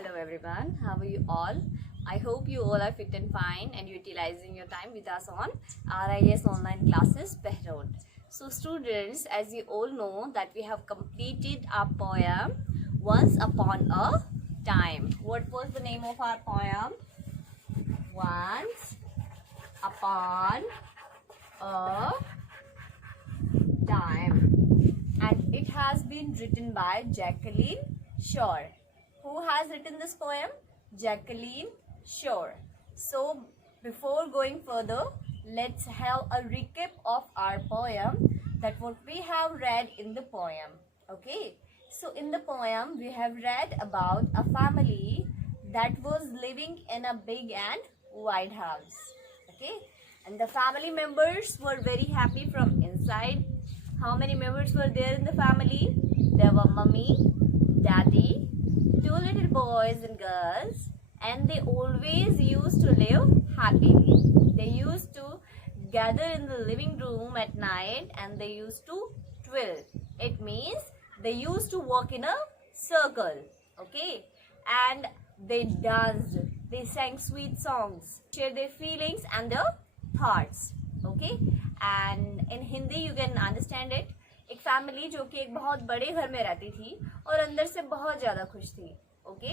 Hello everyone, how are you all? I hope you all are fit and fine and utilizing your time with us on RIS online classes Behroud. So students, as you all know that we have completed our poem Once Upon a Time. What was the name of our poem? Once Upon a Time. And it has been written by Jacqueline Shore. Who has written this poem? Jacqueline Shore. So before going further, let's have a recap of our poem, that what we have read in the poem. Okay, so in the poem we have read about a family that was living in a big and wide house. Okay, and the family members were very happy from inside. How many members were there in the family? There were mummy, daddy, two little boys and girls, and they always used to live happily. They used to gather in the living room at night and they used to twill. It means they used to walk in a circle. Okay, and they danced, they sang sweet songs, shared their feelings and their thoughts. Okay, and in Hindi you can understand it. एक family जो कि एक बहुत बड़े घर में रहती थी और अंदर से बहुत ज़्यादा खुश थी. ओके,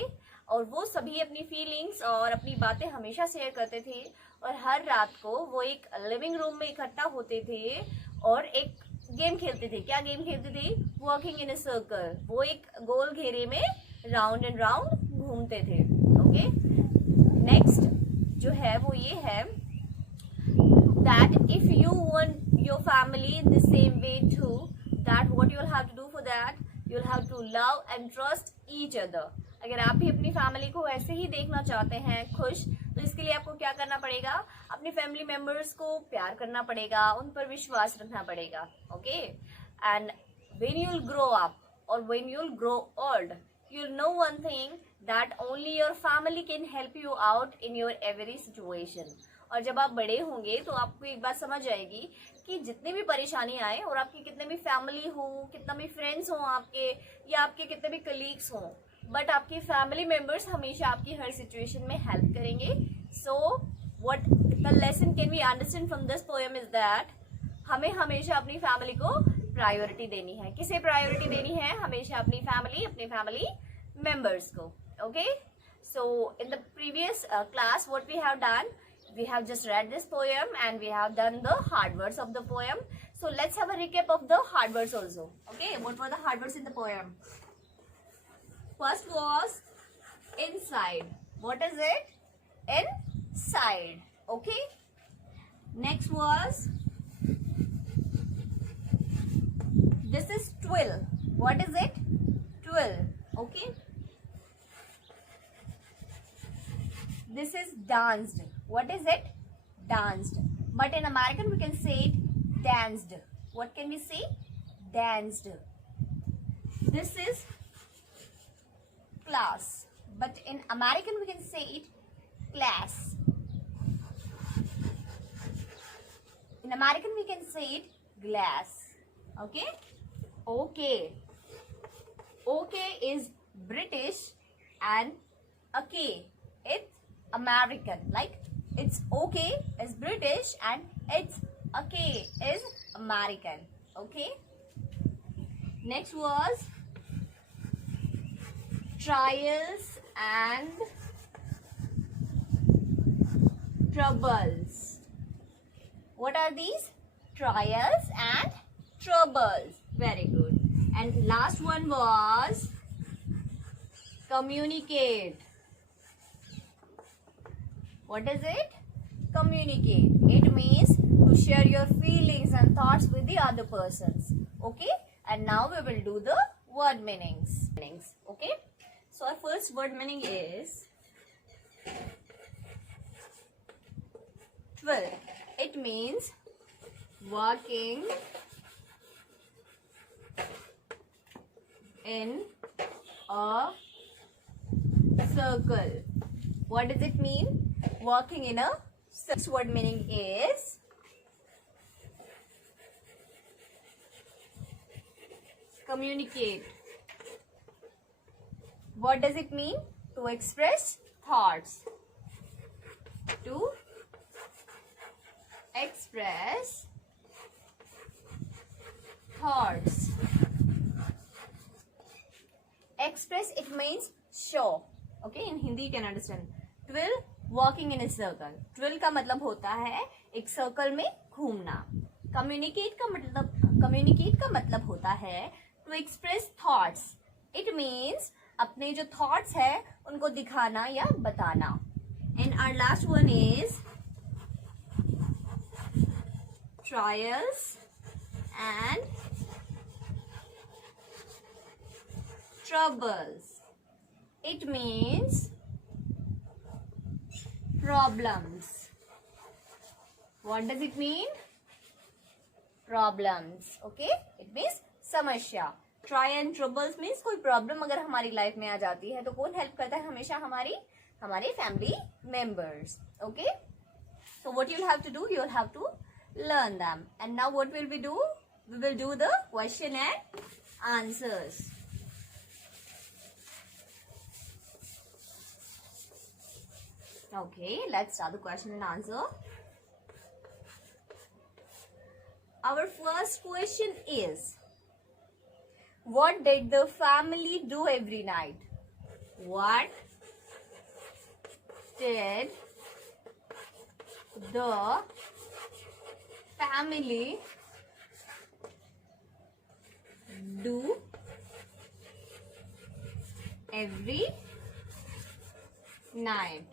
और वो सभी अपनी फीलिंग्स और अपनी बातें हमेशा शेयर करते थे और हर रात को वो एक लिविंग रूम में इकट्ठा होते थे और एक गेम खेलते थे. क्या गेम खेलते थे? Walking in a circle. वो एक गोल घेरे में राउंड एंड राउंड घूमते थे. ओके, नेक्स्ट जो है वो ये है that if you want your family in the same way too, that what you'll have to do for that, you'll have to love and trust each other. अगर आप भी अपनी फैमिली को ऐसे ही देखना चाहते हैं खुश, तो इसके लिए आपको क्या करना पड़ेगा? अपनी फैमिली मेंबर्स को प्यार करना पड़ेगा, उन पर विश्वास रखना पड़ेगा. Okay, and when you'll grow up or when you'll grow old, you'll know one thing, that only your family can help you out in your every situation. और जब आप बड़े होंगे तो आपको एक बात समझ आएगी कि जितनी भी परेशानी आए और आपकी कितने भी फैमिली हो, कितना भी फ्रेंड्स हों आपके, या आपके कितने भी कलीग्स हों, बट आपकी फैमिली मेंबर्स हमेशा आपकी हर सिचुएशन में हेल्प करेंगे. So what the lesson can we understand from this poem is that हमें हमेशा अपनी फैमिली को प्रायोरिटी देनी है. किसे प्रायोरिटी देनी है? हमेशा अपनी फैमिली मेंबर्स को. Okay, so in the previous class what we have done, we have just read this poem and we have done the hard words of the poem. So let's have a recap of the hard words also. Okay, what were the hard words in the poem? First was inside. What is it? Inside. Okay, next was this is twill. What is it? Twill. Okay, this is danced. What is it? Danced. But in American we can say it danced. What can we say? Danced. This is class. But in American we can say it class. In American we can say it glass. Okay? Okay. Okay is British and okay, it's American. Like it's okay is British and it's okay is American. Okay, next was trials and troubles. What are these? Trials and troubles. Very good. And last one was communicate. What is it? Communicate. It means to share your feelings and thoughts with the other persons. Okay, and now we will do the word meanings. Okay, so our first word meaning is twill. It means walking in a circle. What does it mean? Walking in a circle. Next word meaning is communicate. What does it mean? To express thoughts. To express thoughts. Express, it means show. Okay, in Hindi you can understand. Twill, walking in a circle. Twill का मतलब होता है एक circle में घूमना. Communicate का मतलब होता है to express thoughts. It means अपने जो thoughts है उनको दिखाना या बताना. And our last one is trials and troubles. It means problems. What does it mean? Problems. Okay, it means समस्या. Try and troubles means कोई प्रॉब्लम अगर हमारी लाइफ में आ जाती है तो कौन हेल्प करता है? हमेशा हमारे family members. Okay, so what you'll have to do, you'll have to learn them. And now what will we do? We will do the question and answers. Okay, let's start the question and answer. Our first question is, what did the family do every night? What did the family do every night?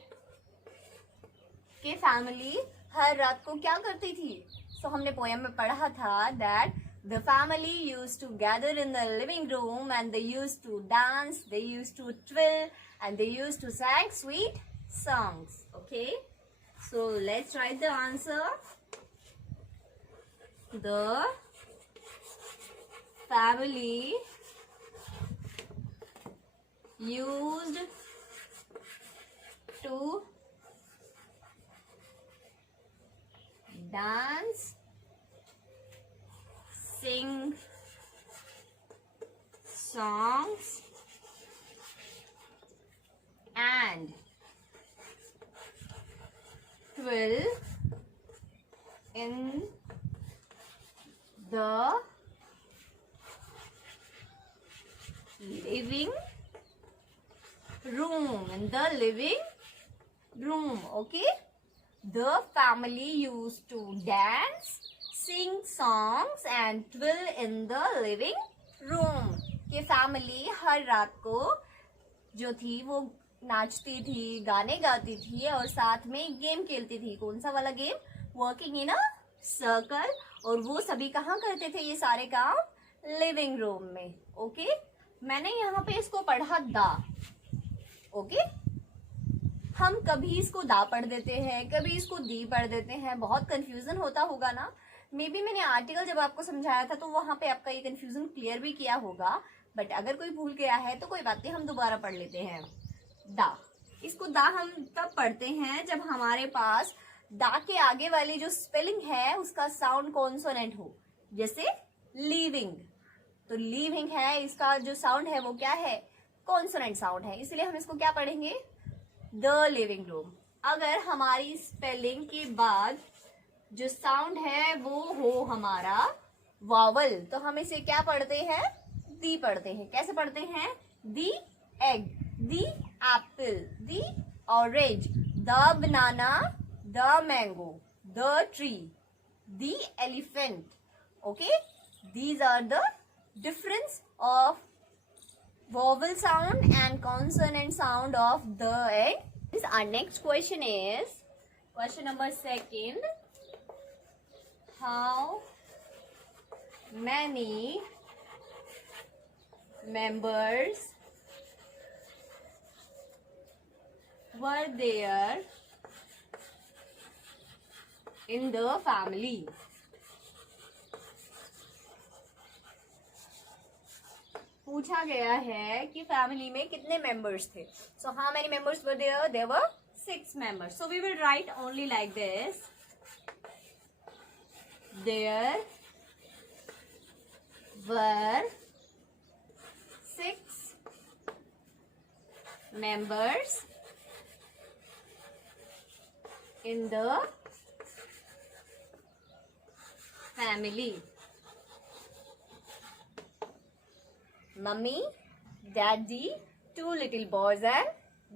के family हर रात को क्या करती थी? So हमने poem में पढ़ा था that the family used to gather in the living room and they used to dance, they used to twill and they used to sing sweet songs. Okay, so let's write the answer. The family used to dance, sing songs and twill in the living room. In the living room. Okay, the family used to dance, sing songs and twill in the living room. कि family हर रात को जो थी वो नाचती थी, गाने गाती थी और साथ में गेम खेलती थी. कौन सा वाला game? Working in a circle. और वो सभी कहाँ करते थे ये सारे काम? लिविंग रूम में. ओके, मैंने यहाँ पे इसको पढ़ा दा. ओके, हम कभी इसको दा पढ़ देते हैं, कभी इसको दी पढ़ देते हैं. बहुत कंफ्यूजन होता होगा ना. मे बी मैंने आर्टिकल जब आपको समझाया था तो वहां पे आपका ये कंफ्यूजन क्लियर भी किया होगा. बट अगर कोई भूल गया है तो कोई बात नहीं, हम दोबारा पढ़ लेते हैं. दा, इसको दा हम तब पढ़ते हैं जब हमारे पास दा के आगे वाली जो स्पेलिंग है उसका साउंड कॉन्सोनेंट हो. जैसे लीविंग, तो लीविंग है, इसका जो साउंड है वो क्या है? कॉन्सोनेंट साउंड है. इसलिए हम इसको क्या पढ़ेंगे? The living room. अगर हमारी स्पेलिंग के बाद जो साउंड है वो हो हमारा वावल, तो हम इसे क्या पढ़ते हैं? दी पढ़ते हैं. कैसे पढ़ते हैं? The egg, the Apple, the orange, the banana, the mango, the tree, the elephant. Okay, these are the difference of vowel sound and consonant sound of the egg. Our next question is question number 2. How many members were there in the family? पूछा गया है कि family में कितने members थे. So how many members were there? There were 6 members. So we will write only like this. There were 6 members in the family. Mummy, daddy, two little boys and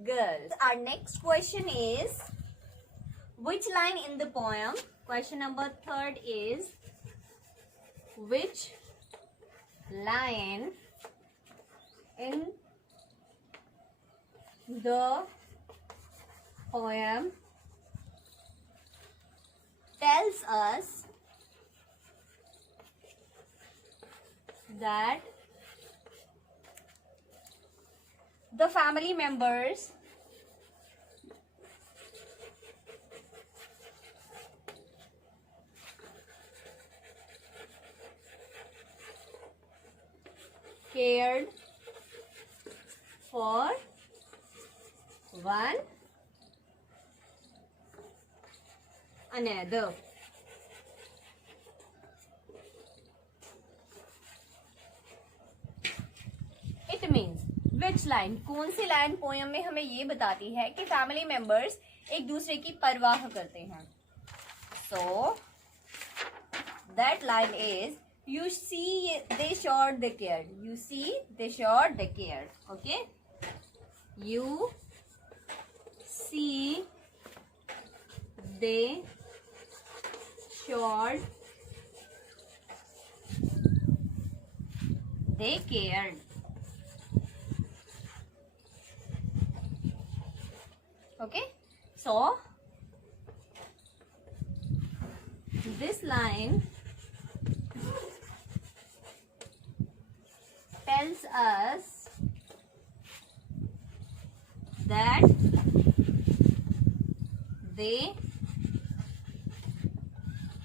girls. Our next question is, which line in the poem, question number 3 is, which line in the poem tells us that the family members cared for one another. It means, which line, कौन सी line poem में हमें ये बताती है कि family members एक दूसरे की परवाह करते हैं. So that line is, you see they showed they cared. You see they showed they cared. Okay. You see they showed they cared. Okay. So this line tells us that they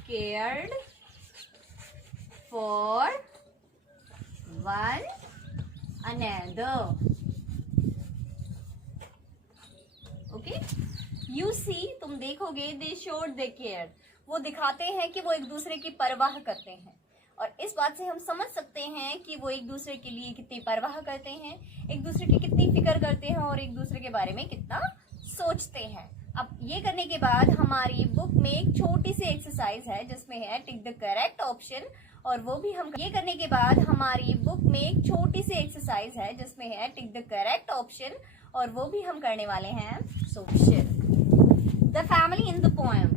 cared for one another. Okay? You see, तुम देखोगे, they showed they cared. वो दिखाते हैं कि वो एक दूसरे की परवाह करते हैं. और इस बात से हम समझ सकते हैं कि वो एक दूसरे के लिए कितनी परवाह करते हैं, एक दूसरे की कितनी फिक्र करते हैं और एक दूसरे के बारे में कितना सोचते हैं. अब ये करने के बाद हमारी बुक में एक छोटी सी एक्सरसाइज है जिसमें है टिक द करेक्ट ऑप्शन, और वो भी हम ये करने के बाद हमारी बुक में एक छोटी सी एक्सरसाइज है जिसमें है टिक द करेक्ट ऑप्शन, और वो भी हम करने वाले हैं social. The family in the poem.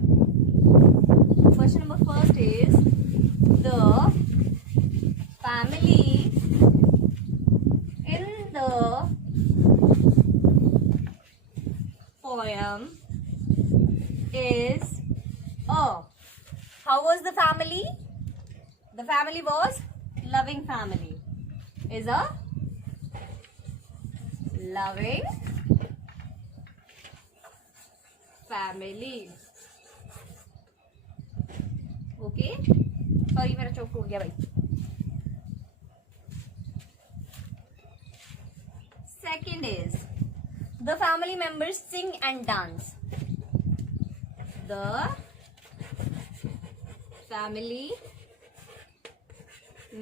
Question number first is, the family in the poem is a. How was the family? The family was loving family. Is a loving family. Okay. Sorry मेरा चौक टूट गया भाई. Second is, the family members sing and dance. The family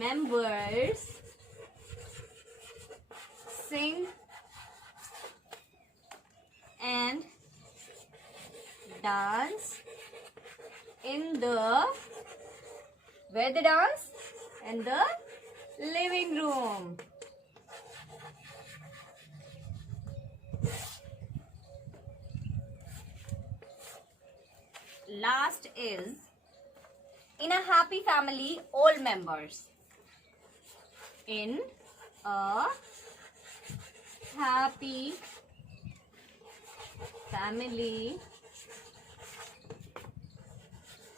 members sing and dance in the, where they dance? In the living room. Last is, in a happy family, all members. In a happy family,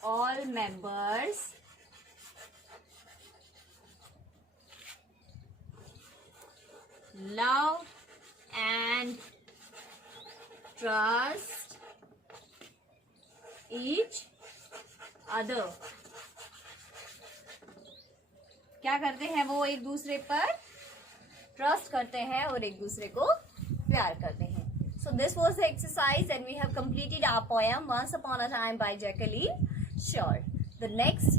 all members love and trust each other. क्या करते हैं वो? एक दूसरे पर trust करते हैं और एक दूसरे को प्यार करते हैं. So this was the exercise and we have completed our poem Once Upon a Time by Jacqueline Shaw. The next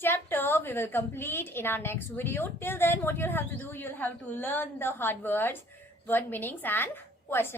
chapter we will complete in our next video. Till then, what you'll have to do, you'll have to learn the hard words, word meanings and question.